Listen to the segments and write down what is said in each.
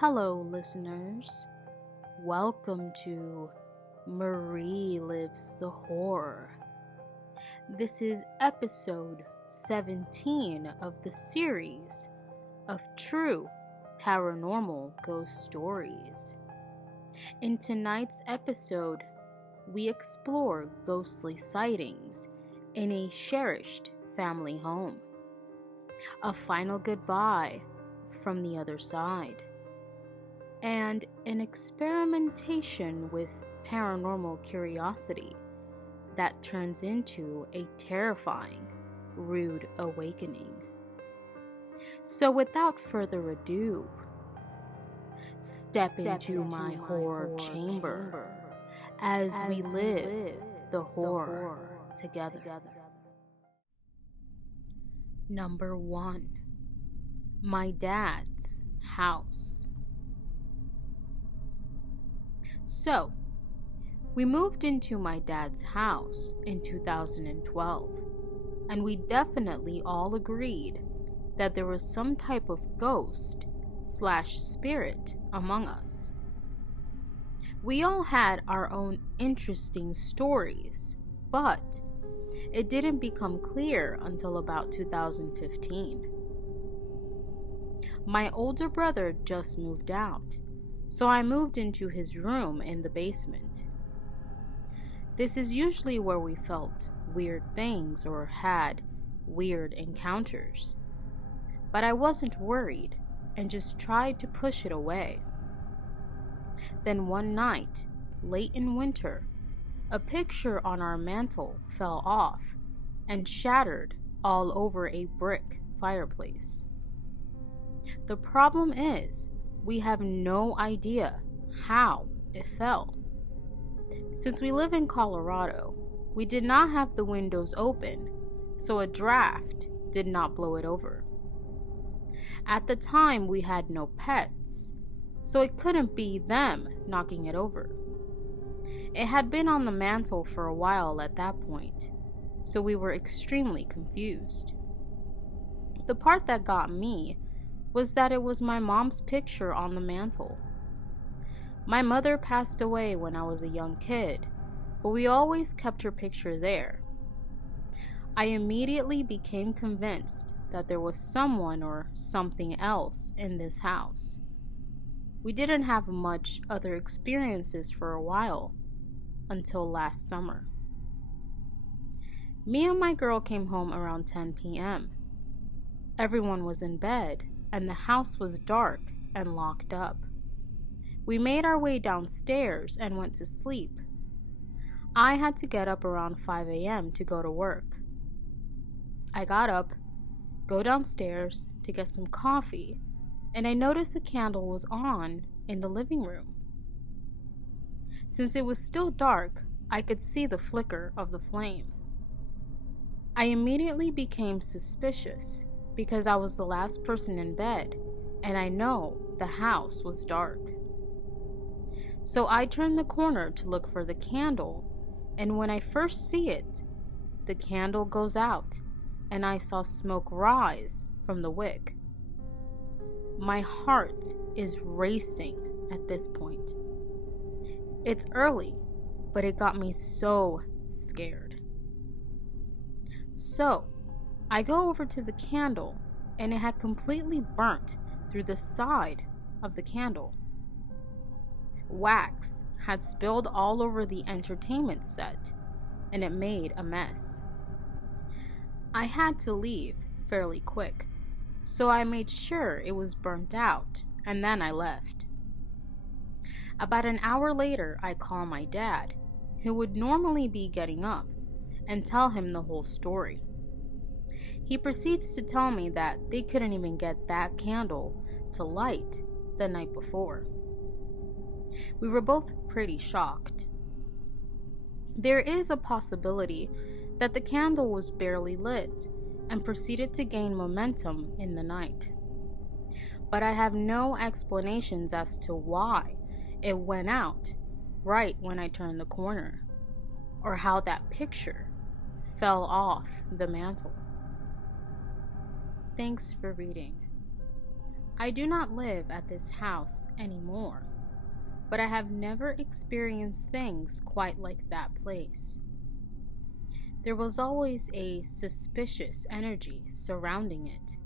Hello, listeners. Welcome to Marie Lives the Horror. This is episode 17 of the series of True Paranormal Ghost Stories. In tonight's episode, we explore ghostly sightings in a cherished family home. A final goodbye from the other side. And an experimentation with paranormal curiosity that turns into a terrifying, rude awakening. So without further ado, step into my horror chamber as we live the horror together. Number 1. My dad's house. So, we moved into my dad's house in 2012, and we definitely all agreed that there was some type of ghost/spirit among us. We all had our own interesting stories, but it didn't become clear until about 2015. My older brother just moved out, so I moved into his room in the basement. This is usually where we felt weird things or had weird encounters. But I wasn't worried and just tried to push it away. Then one night, late in winter, a picture on our mantle fell off and shattered all over a brick fireplace. The problem is, we have no idea how it fell. Since we live in Colorado, we did not have the windows open, so a draft did not blow it over. At the time, we had no pets, so it couldn't be them knocking it over. It had been on the mantle for a while at that point, so we were extremely confused. The part that got me was that it was my mom's picture on the mantle. My mother passed away when I was a young kid, but we always kept her picture there. I immediately became convinced that there was someone or something else in this house. We didn't have much other experiences for a while, until last summer. Me and my girl came home around 10 p.m. Everyone was in bed, and the house was dark and locked up. We made our way downstairs and went to sleep. I had to get up around 5 a.m. to go to work. I got up, go downstairs to get some coffee, and I noticed a candle was on in the living room. Since it was still dark, I could see the flicker of the flame. I immediately became suspicious because I was the last person in bed, and I know the house was dark. So I turned the corner to look for the candle, and when I first see it, the candle goes out, and I saw smoke rise from the wick. My heart is racing at this point. It's early, but it got me so scared. So, I go over to the candle, and it had completely burnt through the side of the candle. Wax had spilled all over the entertainment set, and it made a mess. I had to leave fairly quick, so I made sure it was burnt out, and then I left. About an hour later, I call my dad, who would normally be getting up, and tell him the whole story. He proceeds to tell me that they couldn't even get that candle to light the night before. We were both pretty shocked. There is a possibility that the candle was barely lit and proceeded to gain momentum in the night. But I have no explanations as to why it went out right when I turned the corner, or how that picture fell off the mantle. Thanks for reading. I do not live at this house anymore, but I have never experienced things quite like that place. There was always a suspicious energy surrounding it,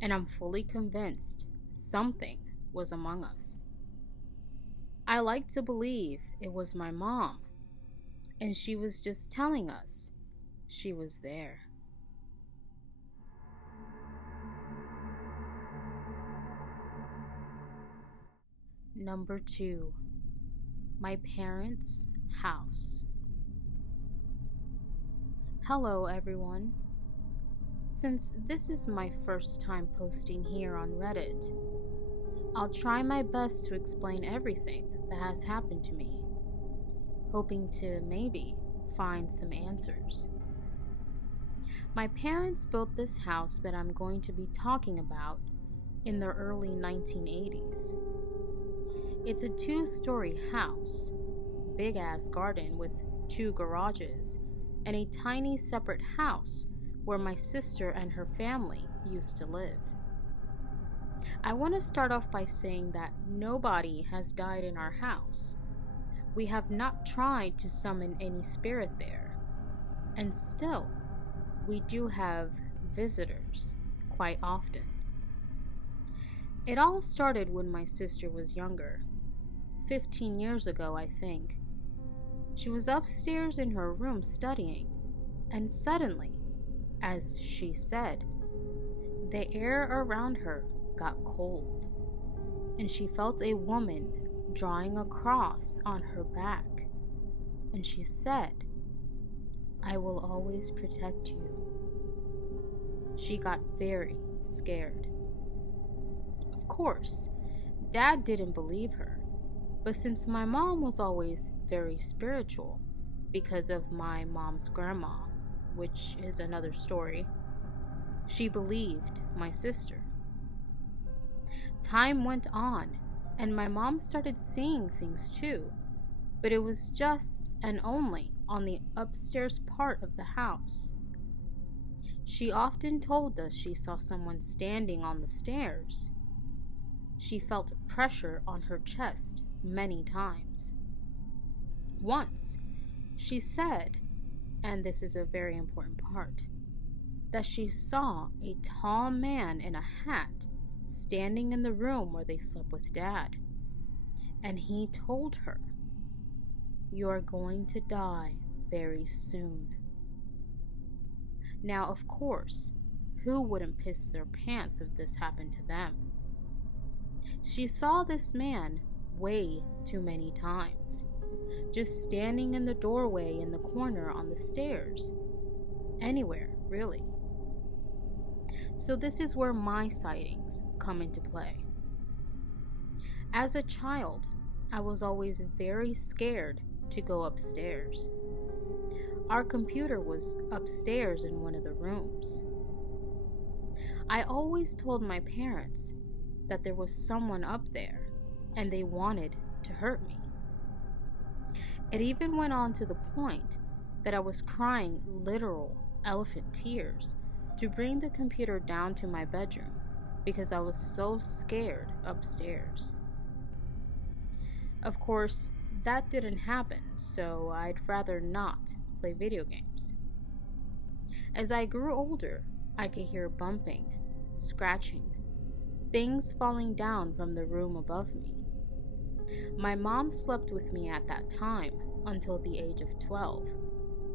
and I'm fully convinced something was among us. I like to believe it was my mom, and she was just telling us she was there. Number 2. My parents' house. Hello, everyone. Since this is my first time posting here on Reddit, I'll try my best to explain everything that has happened to me, hoping to maybe find some answers. My parents built this house that I'm going to be talking about in the early 1980s. It's a 2-story house, big-ass garden with 2 garages, and a tiny separate house where my sister and her family used to live. I want to start off by saying that nobody has died in our house. We have not tried to summon any spirit there, and still, we do have visitors quite often. It all started when my sister was younger, 15 years ago, I think. She was upstairs in her room studying, and suddenly, as she said, the air around her got cold, and she felt a woman drawing a cross on her back, and she said, "I will always protect you." She got very scared. Of course, Dad didn't believe her, but since my mom was always very spiritual because of my mom's grandma, which is another story, she believed my sister. Time went on, and my mom started seeing things too, but it was just and only on the upstairs part of the house. She often told us she saw someone standing on the stairs. She felt pressure on her chest many times. Once, she said, and this is a very important part, that she saw a tall man in a hat standing in the room where they slept with Dad, and he told her, "You are going to die very soon." Now, of course, who wouldn't piss their pants if this happened to them? She saw this man way too many times, just standing in the doorway in the corner on the stairs. Anywhere, really. So this is where my sightings come into play. As a child, I was always very scared to go upstairs. Our computer was upstairs in one of the rooms. I always told my parents that there was someone up there and they wanted to hurt me. It even went on to the point that I was crying literal elephant tears to bring the computer down to my bedroom because I was so scared upstairs. Of course, that didn't happen, so I'd rather not play video games. As I grew older, I could hear bumping, scratching, things falling down from the room above me. My mom slept with me at that time until the age of 12.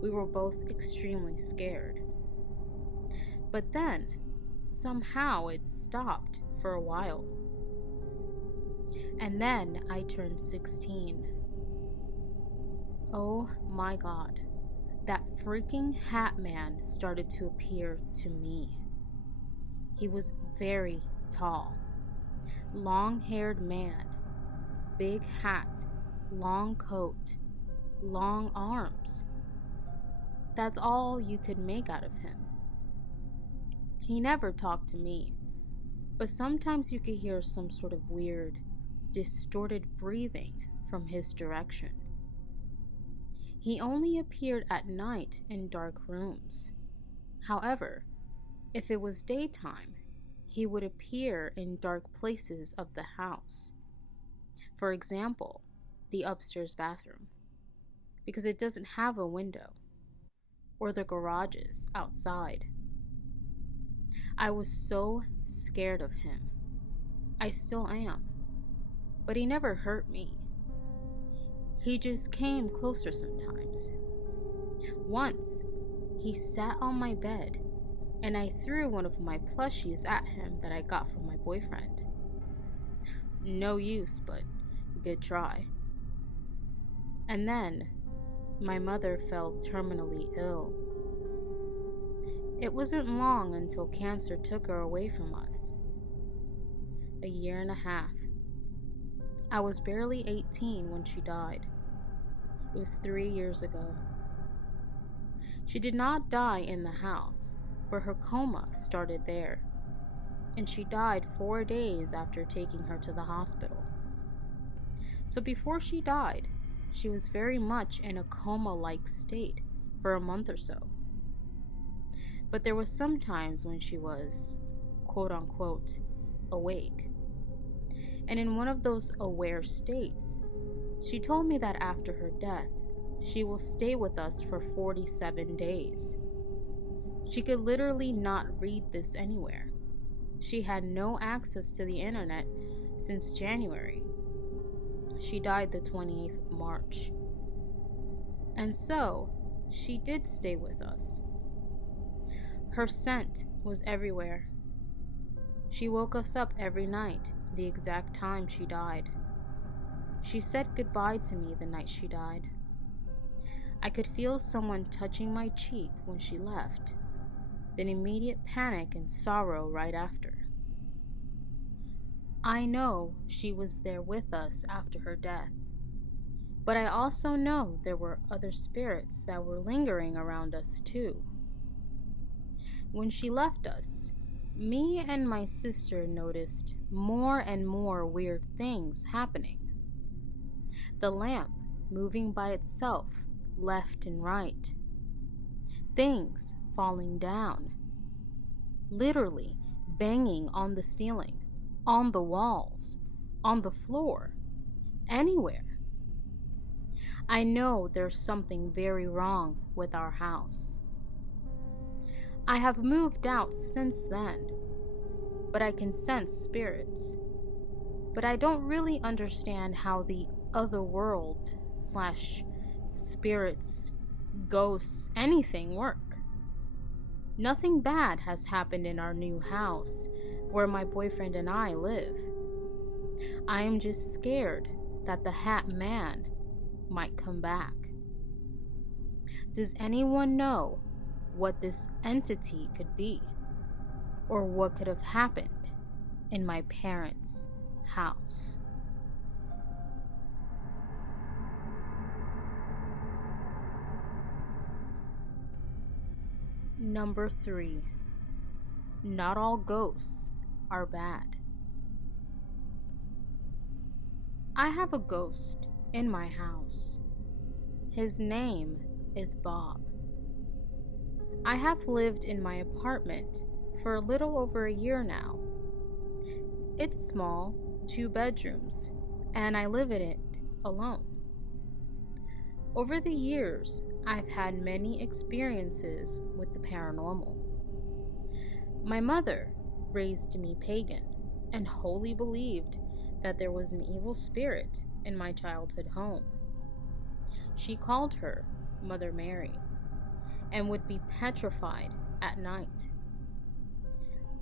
We were both extremely scared. But then, somehow it stopped for a while. And then I turned 16. Oh my God, that freaking hat man started to appear to me. He was very tall, long-haired man, big hat, long coat, long arms. That's all you could make out of him. He never talked to me, but sometimes you could hear some sort of weird, distorted breathing from his direction. He only appeared at night in dark rooms. However, if it was daytime, he would appear in dark places of the house. For example, the upstairs bathroom, because it doesn't have a window, or the garages outside. I was so scared of him. I still am. But he never hurt me. He just came closer sometimes. Once, he sat on my bed, and I threw one of my plushies at him that I got from my boyfriend. No use, but good try. And then, my mother fell terminally ill. It wasn't long until cancer took her away from us. 1.5 years. I was barely 18 when she died. It was 3 years ago. She did not die in the house, but her coma started there, and she died 4 days after taking her to the hospital. So before she died, she was very much in a coma-like state for a month or so. But there were some times when she was, quote-unquote, awake. And in one of those aware states, she told me that after her death, she will stay with us for 47 days. She could literally not read this anywhere. She had no access to the internet since January. She died the 28th of March. And so, she did stay with us. Her scent was everywhere. She woke us up every night, the exact time she died. She said goodbye to me the night she died. I could feel someone touching my cheek when she left, then immediate panic and sorrow right after. I know she was there with us after her death, but I also know there were other spirits that were lingering around us too. When she left us, me and my sister noticed more and more weird things happening. The lamp moving by itself, left and right. Things falling down. Literally banging on the ceiling, on the walls, on the floor, anywhere. I know there's something very wrong with our house. I have moved out since then, but I can sense spirits. But I don't really understand how the other world / spirits, ghosts, anything work. Nothing bad has happened in our new house where my boyfriend and I live. I am just scared that the Hat Man might come back. Does anyone know what this entity could be, or what could have happened in my parents' house? Number 3. Not all ghosts are bad. I have a ghost in my house. His name is Bob. I have lived in my apartment for a little over 1 year now. It's small, 2 bedrooms, and I live in it alone. Over the years, I've had many experiences with the paranormal. My mother raised me pagan and wholly believed that there was an evil spirit in my childhood home. She called her Mother Mary and would be petrified at night.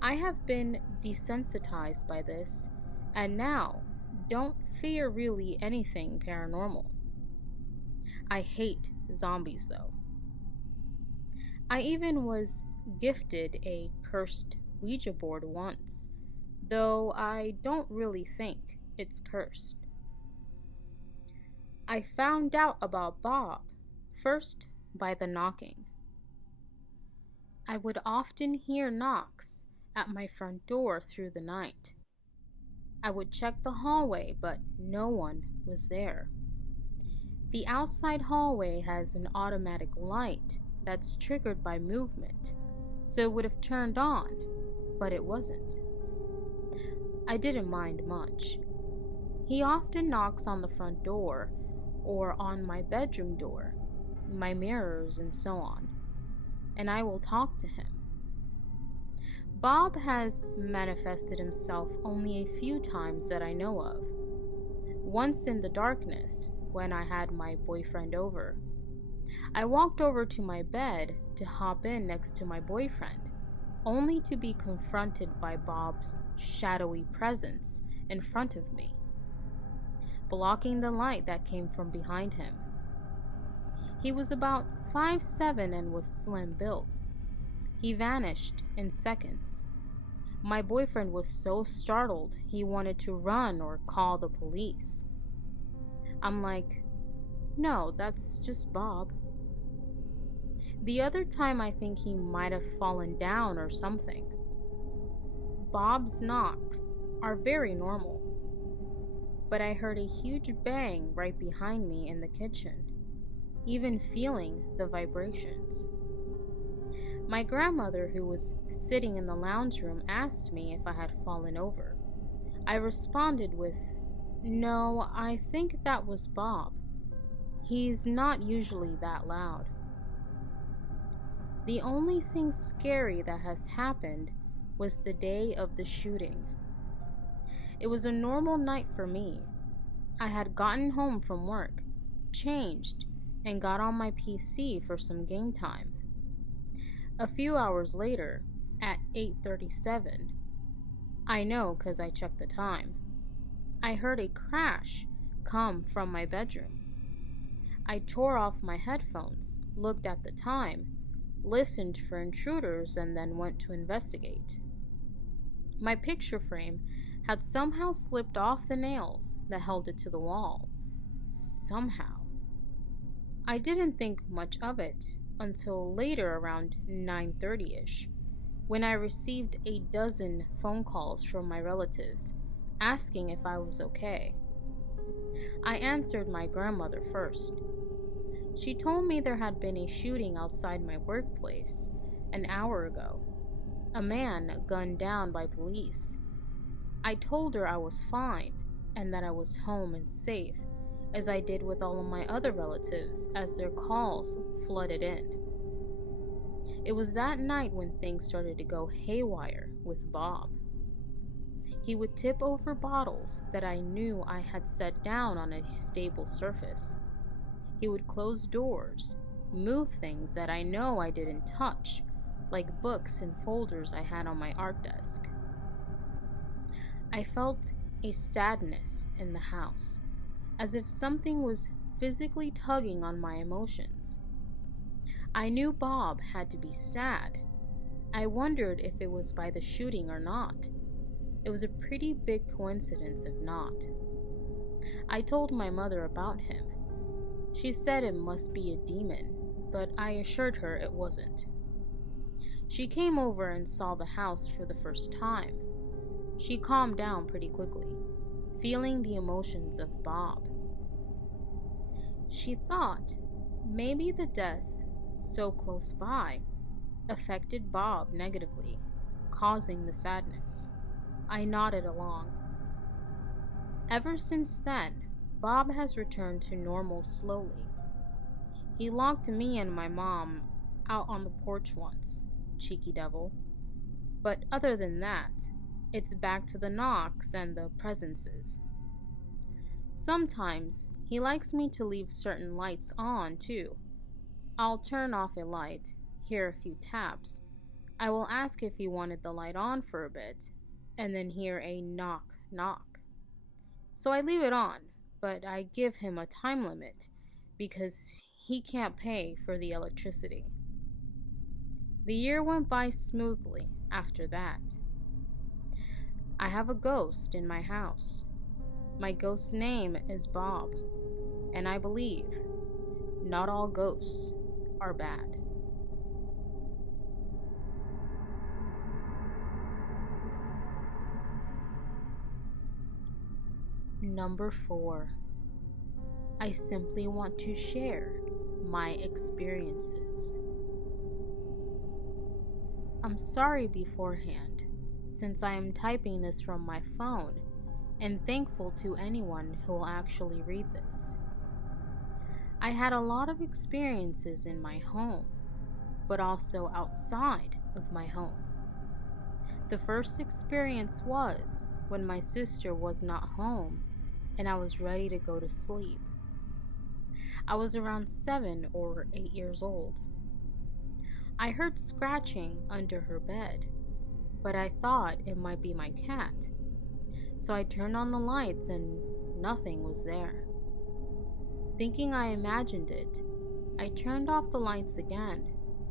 I have been desensitized by this and now don't fear really anything paranormal. I hate zombies though. I even was gifted a cursed Ouija board once, though I don't really think it's cursed. I found out about Bob first by the knocking. I would often hear knocks at my front door through the night. I would check the hallway, but no one was there. The outside hallway has an automatic light that's triggered by movement, so it would have turned on, but it wasn't. I didn't mind much. He often knocks on the front door or on my bedroom door, my mirrors, and so on, and I will talk to him. Bob has manifested himself only a few times that I know of. Once in the darkness, when I had my boyfriend over. I walked over to my bed to hop in next to my boyfriend, only to be confronted by Bob's shadowy presence in front of me, blocking the light that came from behind him. He was about 5'7" and was slim built. He vanished in seconds. My boyfriend was so startled he wanted to run or call the police. I'm like, no, that's just Bob. The other time I think he might have fallen down or something. Bob's knocks are very normal, but I heard a huge bang right behind me in the kitchen, even feeling the vibrations. My grandmother, who was sitting in the lounge room, asked me if I had fallen over. I responded with, "No, I think that was Bob. He's not usually that loud." The only thing scary that has happened was the day of the shooting. It was a normal night for me. I had gotten home from work, changed, and got on my PC for some game time. A few hours later, at 8:37, I know because I checked the time, I heard a crash come from my bedroom. I tore off my headphones, looked at the time, listened for intruders, and then went to investigate. My picture frame had somehow slipped off the nails that held it to the wall. Somehow. I didn't think much of it until later, around 9:30ish, when I received a dozen phone calls from my relatives asking if I was okay. I answered my grandmother first. She told me there had been a shooting outside my workplace an hour ago, a man gunned down by police. I told her I was fine and that I was home and safe, as I did with all of my other relatives as their calls flooded in. It was that night when things started to go haywire with Bob. He would tip over bottles that I knew I had set down on a stable surface. He would close doors, move things that I know I didn't touch, like books and folders I had on my art desk. I felt a sadness in the house, as if something was physically tugging on my emotions. I knew Bob had to be sad. I wondered if it was by the shooting or not. It was a pretty big coincidence if not. I told my mother about him. She said it must be a demon, but I assured her it wasn't. She came over and saw the house for the first time. She calmed down pretty quickly, feeling the emotions of Bob. She thought maybe the death, so close by, affected Bob negatively, causing the sadness. I nodded along. Ever since then, Bob has returned to normal slowly. He locked me and my mom out on the porch once, cheeky devil. But other than that, it's back to the knocks and the presences. Sometimes he likes me to leave certain lights on too. I'll turn off a light, hear a few taps. I will ask if he wanted the light on for a bit, and then hear a knock, knock. So I leave it on, but I give him a time limit because he can't pay for the electricity. The year went by smoothly after that. I have a ghost in my house. My ghost's name is Bob, and I believe not all ghosts are bad. Number 4. I simply want to share my experiences. I'm sorry beforehand. since I am typing this from my phone, and thankful to anyone who will actually read this. I had a lot of experiences in my home, but also outside of my home. The first experience was when my sister was not home and I was ready to go to sleep. I was around 7 or 8 years old. I heard scratching under her bed, but I thought it might be my cat. So I turned on the lights and nothing was there. Thinking I imagined it, I turned off the lights again,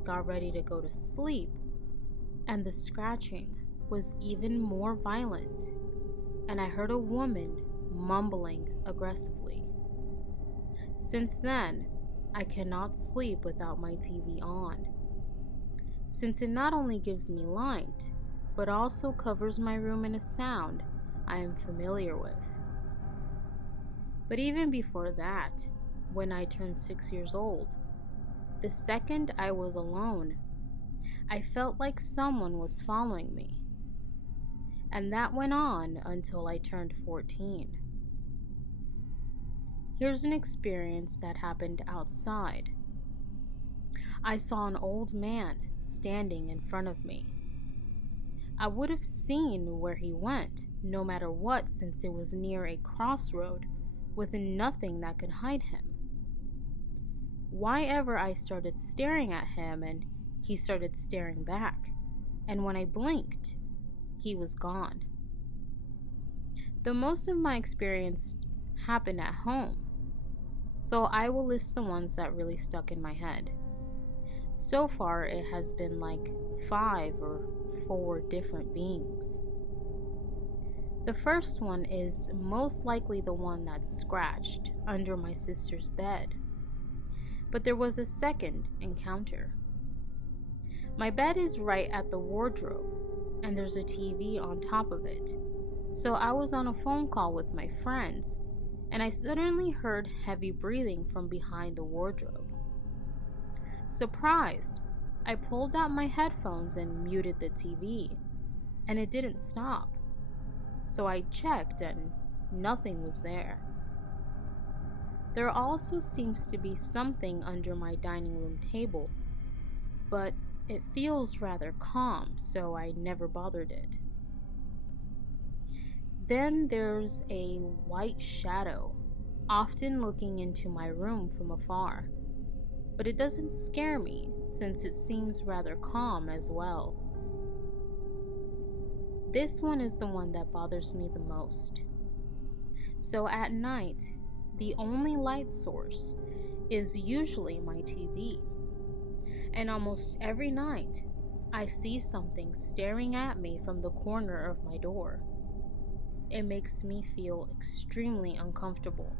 got ready to go to sleep, and the scratching was even more violent, and I heard a woman mumbling aggressively. Since then, I cannot sleep without my TV on, since it not only gives me light, but also covers my room in a sound I am familiar with. But even before that, when I turned 6 years old, the second I was alone, I felt like someone was following me. And that went on until I turned 14. Here's an experience that happened outside. I saw an old man standing in front of me. I would have seen where he went, no matter what, since it was near a crossroad with nothing that could hide him. Why ever I started staring at him and he started staring back, and when I blinked, he was gone. Though most of my experience happened at home, so I will list the ones that really stuck in my head. So far, it has been like 5 or 4 different beings. The first one is most likely the one that scratched under my sister's bed. But there was a second encounter. My bed is right at the wardrobe, and there's a TV on top of it. So I was on a phone call with my friends, and I suddenly heard heavy breathing from behind the wardrobe. Surprised, I pulled out my headphones and muted the TV, and it didn't stop. So I checked and nothing was there. There also seems to be something under my dining room table, but it feels rather calm, so I never bothered it. Then there's a white shadow, often looking into my room from afar, but it doesn't scare me since it seems rather calm as well. This one is the one that bothers me the most. So at night, the only light source is usually my TV. And almost every night, I see something staring at me from the corner of my door. It makes me feel extremely uncomfortable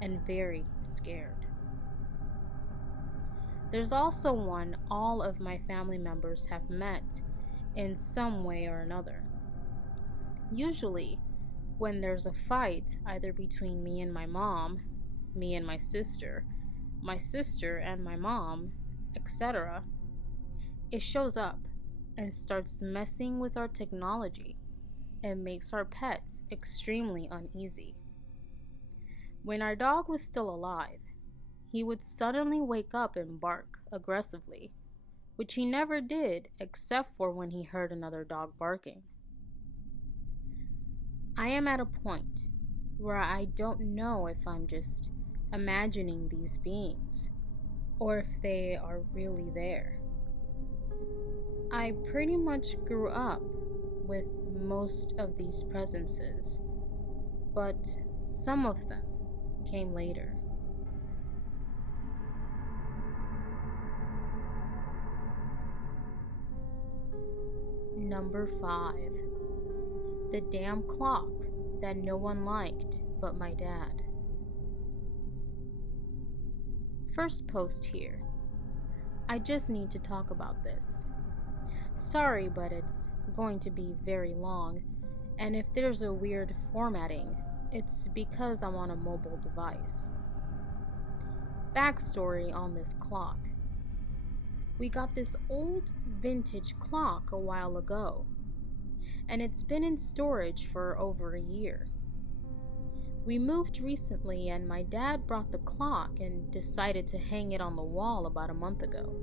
and very scared. There's also one all of my family members have met in some way or another. Usually, when there's a fight either between me and my mom, me and my sister and my mom, etc., it shows up and starts messing with our technology and makes our pets extremely uneasy. When our dog was still alive, he would suddenly wake up and bark aggressively, which he never did except for when he heard another dog barking. I am at a point where I don't know if I'm just imagining these beings or if they are really there. I pretty much grew up with most of these presences, but some of them came later. Number 5. The damn clock that no one liked but my dad. First post here. I just need to talk about this. Sorry, but it's going to be very long, and if there's a weird formatting, it's because I'm on a mobile device. Backstory on this clock. We got this old vintage clock a while ago, and it's been in storage for over a year. We moved recently, and my dad brought the clock and decided to hang it on the wall about a month ago.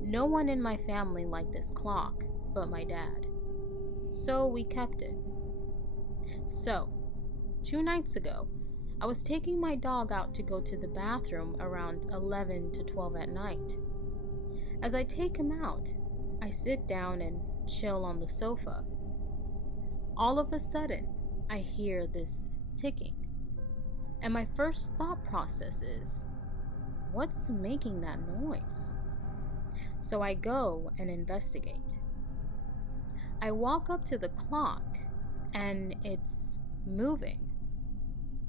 No one in my family liked this clock but my dad, so we kept it. So, 2 nights ago, I was taking my dog out to go to the bathroom around 11 to 12 at night. As I take him out, I sit down and chill on the sofa. All of a sudden, I hear this ticking, and my first thought process is, what's making that noise? So I go and investigate. I walk up to the clock, and it's moving.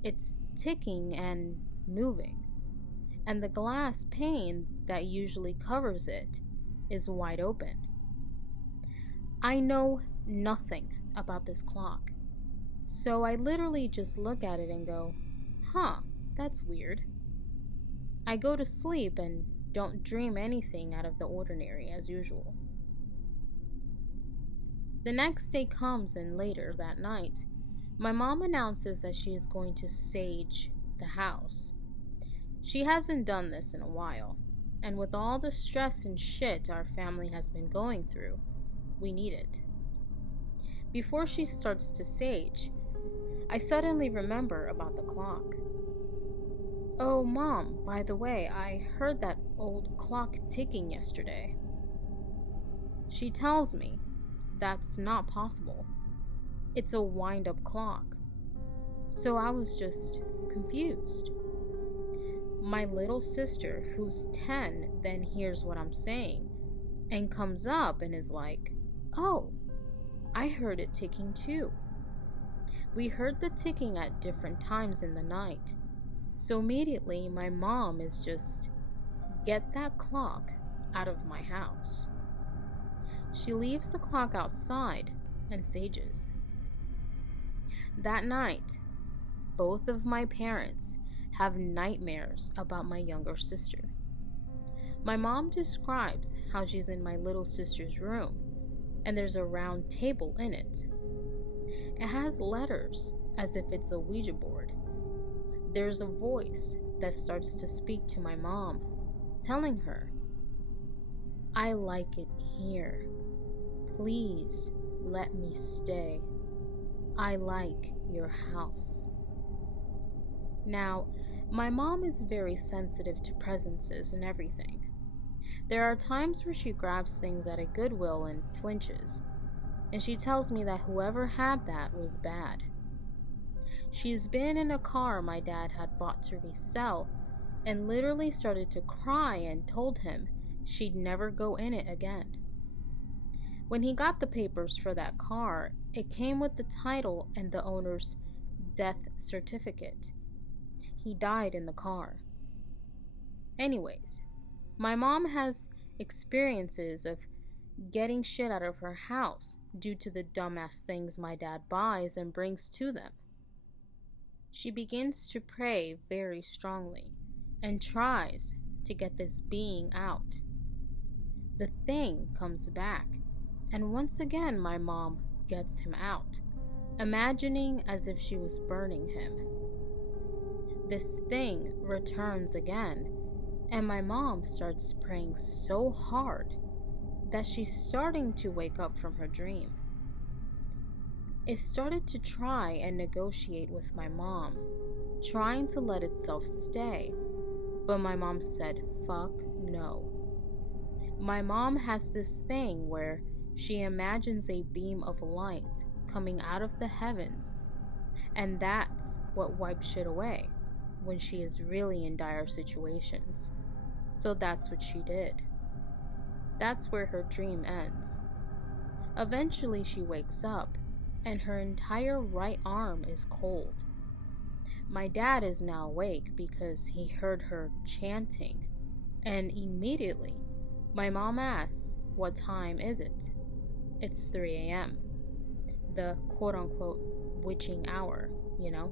It's ticking and moving, and the glass pane that usually covers it is wide open. I know nothing about this clock, so I literally just look at it and go, that's weird. I go to sleep and don't dream anything out of the ordinary as usual. The next day comes, and later that night, my mom announces that she is going to sage the house. She hasn't done this in a while, and with all the stress and shit our family has been going through, we need it. Before she starts to sage, I suddenly remember about the clock. Oh, Mom, by the way, I heard that old clock ticking yesterday. She tells me that's not possible. It's a wind-up clock. So I was just confused. My little sister, who's 10, then hears what I'm saying and comes up and is like, "Oh, I heard it ticking too." We heard the ticking at different times in the night. So immediately my mom is just, "Get that clock out of my house." She leaves the clock outside and sages. That night, both of my parents have nightmares about my younger sister. My mom describes how she's in my little sister's room, and there's a round table in it. It has letters as if it's a Ouija board. There's a voice that starts to speak to my mom, telling her, "I like it here. Please let me stay. I like your house." Now, my mom is very sensitive to presences and everything. There are times where she grabs things at a Goodwill and flinches, and she tells me that whoever had that was bad. She's been in a car my dad had bought to resell and literally started to cry and told him she'd never go in it again. When he got the papers for that car, it came with the title and the owner's death certificate. He died in the car. Anyways, my mom has experiences of getting shit out of her house due to the dumbass things my dad buys and brings to them. She begins to pray very strongly and tries to get this being out. The thing comes back, and once again my mom gets him out, imagining as if she was burning him. This thing returns again, and my mom starts praying so hard that she's starting to wake up from her dream. It started to try and negotiate with my mom, trying to let itself stay, but my mom said, "Fuck no." My mom has this thing where she imagines a beam of light coming out of the heavens, and that's what wipes shit away when she is really in dire situations. So that's what she did. That's where her dream ends. Eventually she wakes up, and her entire right arm is cold. My dad is now awake because he heard her chanting, and immediately my mom asks, "What time is it?" It's 3 a.m. The quote-unquote witching hour, you know?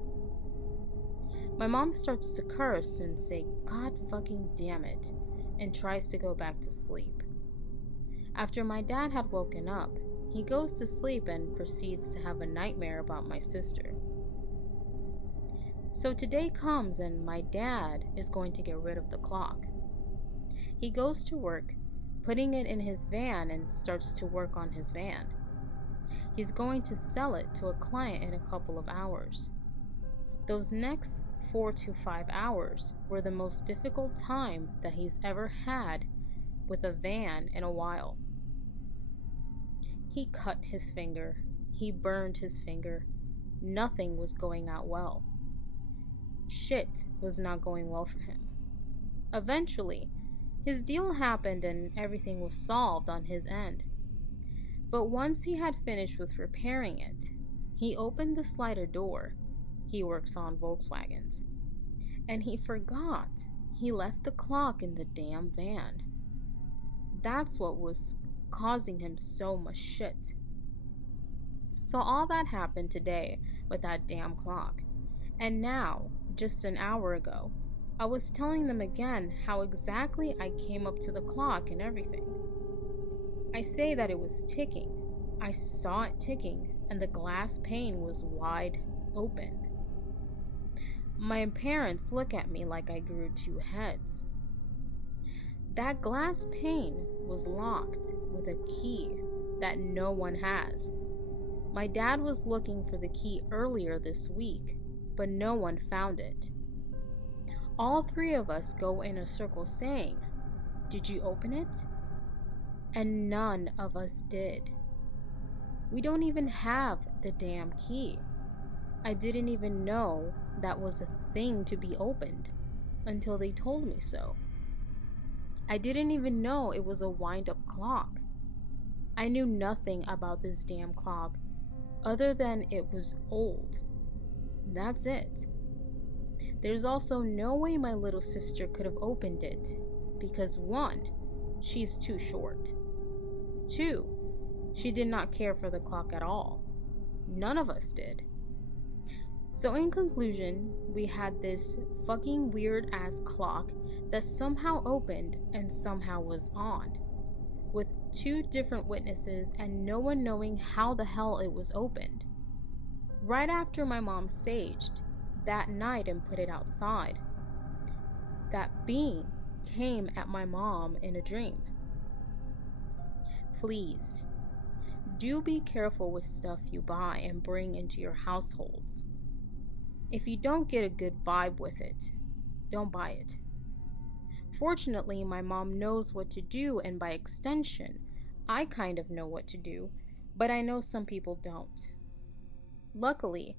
My mom starts to curse and say, "God fucking damn it," and tries to go back to sleep. After my dad had woken up, he goes to sleep and proceeds to have a nightmare about my sister. So today comes and my dad is going to get rid of the clock. He goes to work, putting it in his van, and starts to work on his van. He's going to sell it to a client in a couple of hours. Those next 4 to 5 hours were the most difficult time that he's ever had with a van in a while. He cut his finger. He burned his finger. Nothing was going out well. Shit was not going well for him. Eventually, his deal happened and everything was solved on his end. But once he had finished with repairing it, he opened the slider door. He works on Volkswagens. And he forgot he left the clock in the damn van. That's what was causing him so much shit. So all that happened today with that damn clock. And now, just an hour ago, I was telling them again how exactly I came up to the clock and everything. I say that it was ticking. I saw it ticking, and the glass pane was wide open. My parents look at me like I grew 2 heads. That glass pane was locked with a key that no one has. My dad was looking for the key earlier this week, but no one found it. All 3 of us go in a circle saying, "Did you open it?" And none of us did. We don't even have the damn key. I didn't even know that was a thing to be opened until they told me so. I didn't even know it was a wind-up clock. I knew nothing about this damn clock other than it was old. That's it. There's also no way my little sister could have opened it because 1, she's too short. 2, she did not care for the clock at all. None of us did. So in conclusion, we had this fucking weird ass clock that somehow opened and somehow was on, with 2 different witnesses and no one knowing how the hell it was opened. Right after my mom saged that night and put it outside, that being came at my mom in a dream. Please, do be careful with stuff you buy and bring into your households. If you don't get a good vibe with it, don't buy it. Fortunately, my mom knows what to do, and by extension, I kind of know what to do, but I know some people don't. Luckily,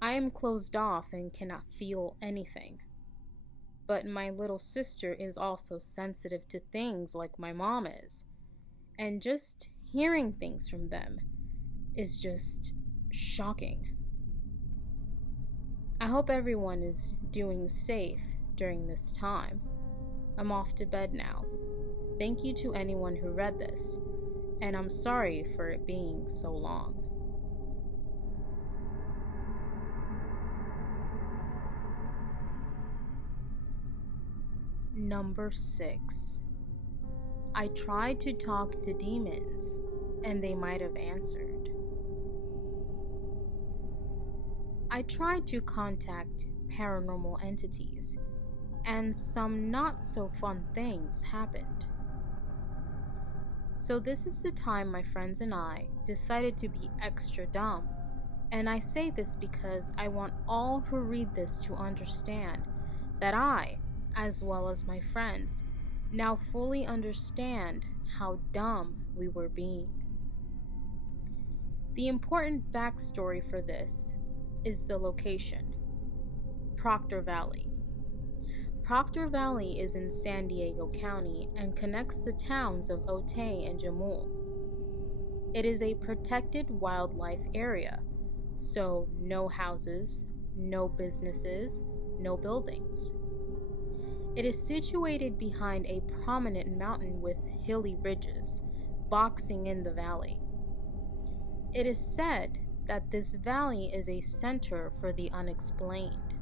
I am closed off and cannot feel anything. But my little sister is also sensitive to things like my mom is, and just hearing things from them is just shocking. I hope everyone is doing safe during this time. I'm off to bed now. Thank you to anyone who read this, and I'm sorry for it being so long. Number 6. I tried to talk to demons, and they might have answered. I tried to contact paranormal entities, and some not so fun things happened. So this is the time my friends and I decided to be extra dumb, and I say this because I want all who read this to understand that I, as well as my friends, now fully understand how dumb we were being. The important backstory for this is the location, Proctor Valley. Proctor Valley is in San Diego County and connects the towns of Otay and Jamul. It is a protected wildlife area, so no houses, no businesses, no buildings. It is situated behind a prominent mountain with hilly ridges, boxing in the valley. It is said that this valley is a center for the unexplained.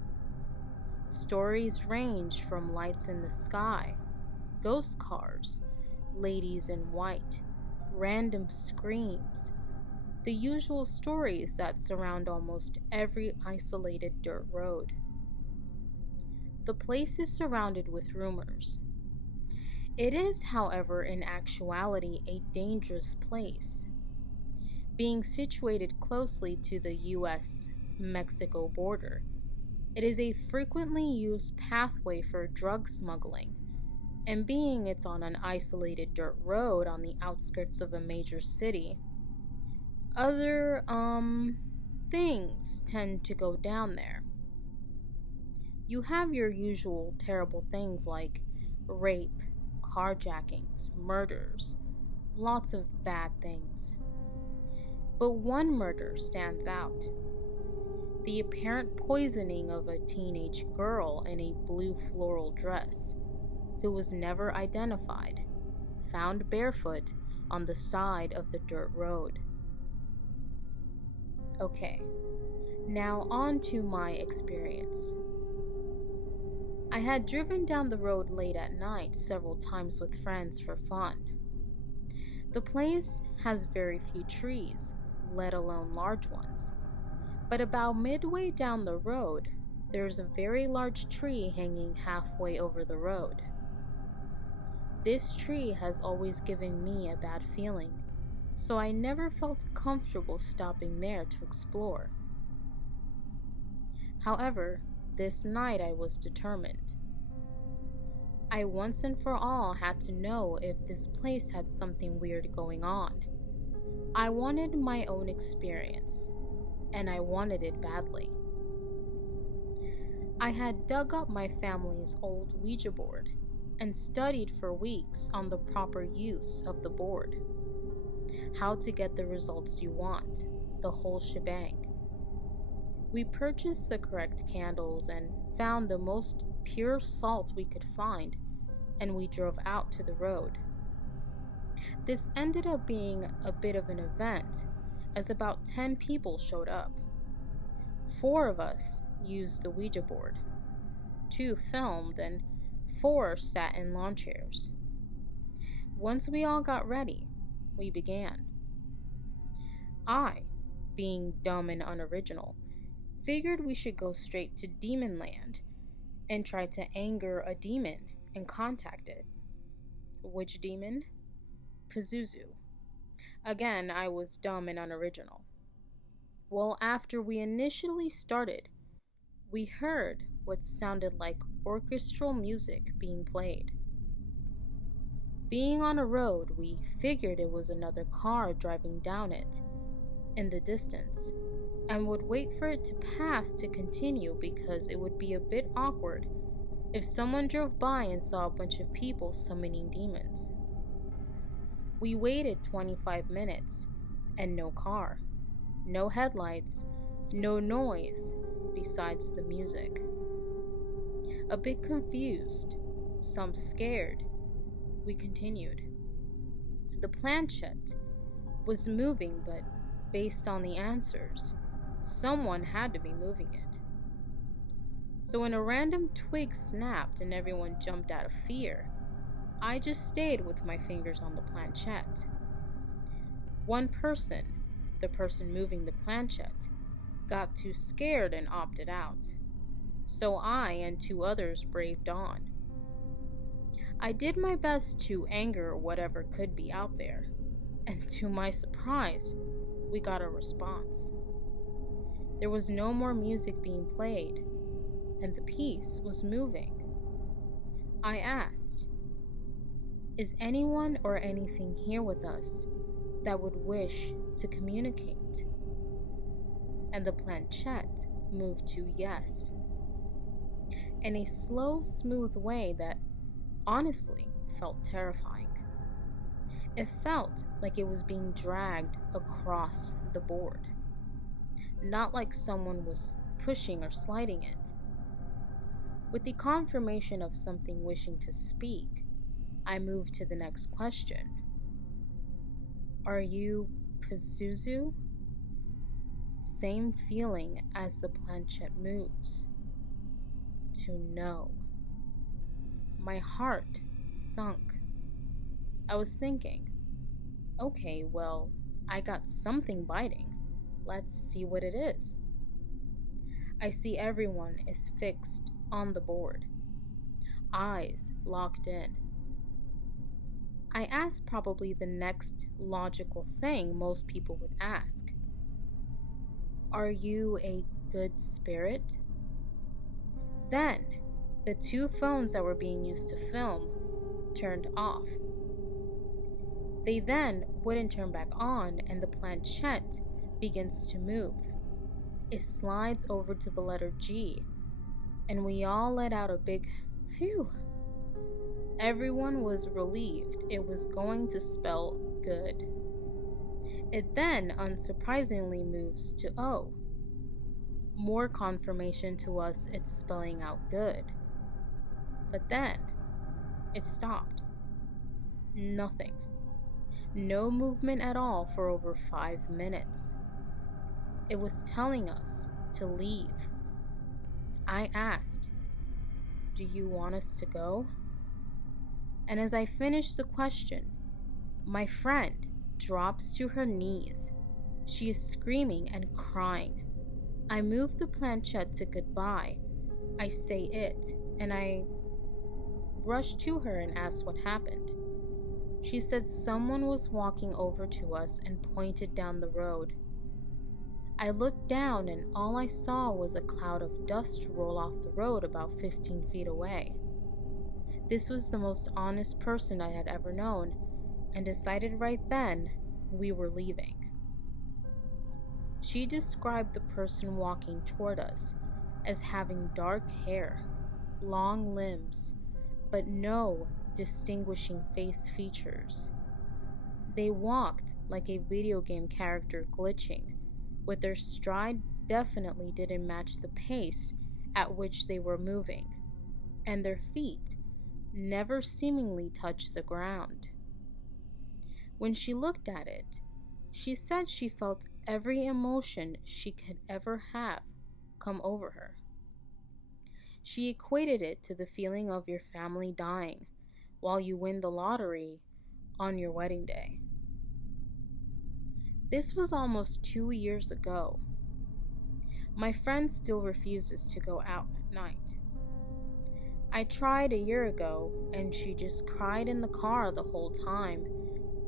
Stories range from lights in the sky, ghost cars, ladies in white, random screams, the usual stories that surround almost every isolated dirt road. The place is surrounded with rumors. It is, however, in actuality a dangerous place, being situated closely to the US-Mexico border. It is a frequently used pathway for drug smuggling, and being it's on an isolated dirt road on the outskirts of a major city, other things tend to go down there. You have your usual terrible things like rape, carjackings, murders, lots of bad things. But one murder stands out: the apparent poisoning of a teenage girl in a blue floral dress, who was never identified, found barefoot on the side of the dirt road. Okay, now on to my experience. I had driven down the road late at night several times with friends for fun. The place has very few trees, let alone large ones. But about midway down the road, there's a very large tree hanging halfway over the road. This tree has always given me a bad feeling, so I never felt comfortable stopping there to explore. However, this night I was determined. I once and for all had to know if this place had something weird going on. I wanted my own experience, and I wanted it badly. I had dug up my family's old Ouija board and studied for weeks on the proper use of the board, how to get the results you want, the whole shebang. We purchased the correct candles and found the most pure salt we could find, and we drove out to the road. This ended up being a bit of an event, as about 10 people showed up. 4 of us used the Ouija board, 2 filmed, and 4 sat in lawn chairs. Once we all got ready, we began. I, being dumb and unoriginal, figured we should go straight to Demon Land and try to anger a demon and contact it. Which demon? Pazuzu. Again, I was dumb and unoriginal. Well, after we initially started, we heard what sounded like orchestral music being played. Being on a road, we figured it was another car driving down it in the distance, and would wait for it to pass to continue because it would be a bit awkward if someone drove by and saw a bunch of people summoning demons. We waited 25 minutes, and no car, no headlights, no noise besides the music. A bit confused, some scared, we continued. The planchette was moving, but based on the answers, someone had to be moving it. So when a random twig snapped and everyone jumped out of fear, I just stayed with my fingers on the planchette. One person, the person moving the planchette, got too scared and opted out. So I and 2 others braved on. I did my best to anger whatever could be out there, and to my surprise, we got a response. There was no more music being played, and the piece was moving. I asked, "Is anyone or anything here with us that would wish to communicate?" And the planchette moved to yes, in a slow, smooth way that honestly felt terrifying. It felt like it was being dragged across the board, not like someone was pushing or sliding it. With the confirmation of something wishing to speak, I moved to the next question. "Are you Pazuzu?" Same feeling as the planchette moves. To know. My heart sunk. I was thinking, okay, well, I got something biting. Let's see what it is. I see everyone is fixed on the board, eyes locked in. I ask probably the next logical thing most people would ask. Are you a good spirit? Then, the two phones that were being used to film turned off. They then wouldn't turn back on, and the planchette begins to move. It slides over to the letter G, and we all let out a big phew. Everyone was relieved it was going to spell good. It then, unsurprisingly, moves to O. More confirmation to us it's spelling out good. But then, it stopped. Nothing. No movement at all for over 5 minutes. It was telling us to leave. I asked, "Do you want us to go?" And as I finished the question, my friend drops to her knees. She is screaming and crying. I move the planchette to goodbye. I say it, and I rush to her and ask what happened. She said someone was walking over to us and pointed down the road. I looked down and all I saw was a cloud of dust roll off the road about 15 feet away. This was the most honest person I had ever known, and decided right then we were leaving. She described the person walking toward us as having dark hair, long limbs, but no distinguishing face features. They walked like a video game character glitching, with their stride definitely didn't match the pace at which they were moving, and their feet never seemingly touched the ground. When she looked at it, she said she felt every emotion she could ever have come over her. She equated it to the feeling of your family dying while you win the lottery on your wedding day. This was almost 2 years ago. My friend still refuses to go out at night. I tried a year ago, and she just cried in the car the whole time,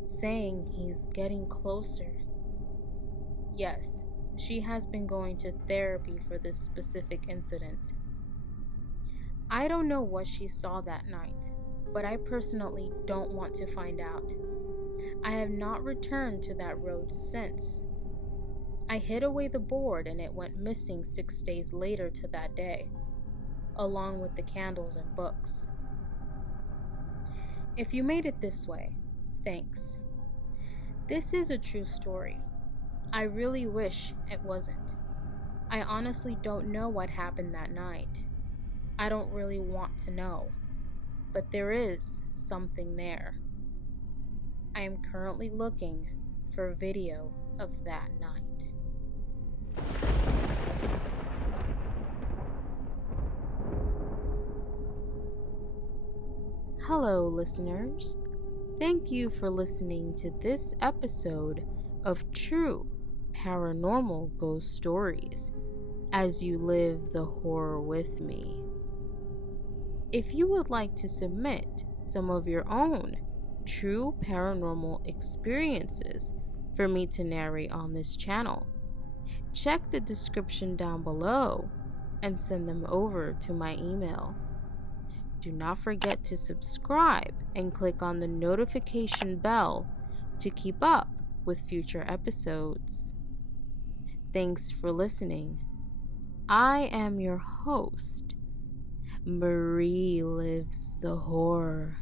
saying he's getting closer. Yes, she has been going to therapy for this specific incident. I don't know what she saw that night, but I personally don't want to find out. I have not returned to that road since. I hid away the board and it went missing 6 days later to that day, along with the candles and books. If you made it this way, thanks. This is a true story. I really wish it wasn't. I honestly don't know what happened that night. I don't really want to know, but there is something there. I am currently looking for video of that night. Hello, listeners. Thank you for listening to this episode of True Paranormal Ghost Stories as you live the horror with me. If you would like to submit some of your own true paranormal experiences for me to narrate on this channel, check the description down below and send them over to my email. Do not forget to subscribe and click on the notification bell to keep up with future episodes. Thanks for listening. I am your host, Marie Lives the Horror.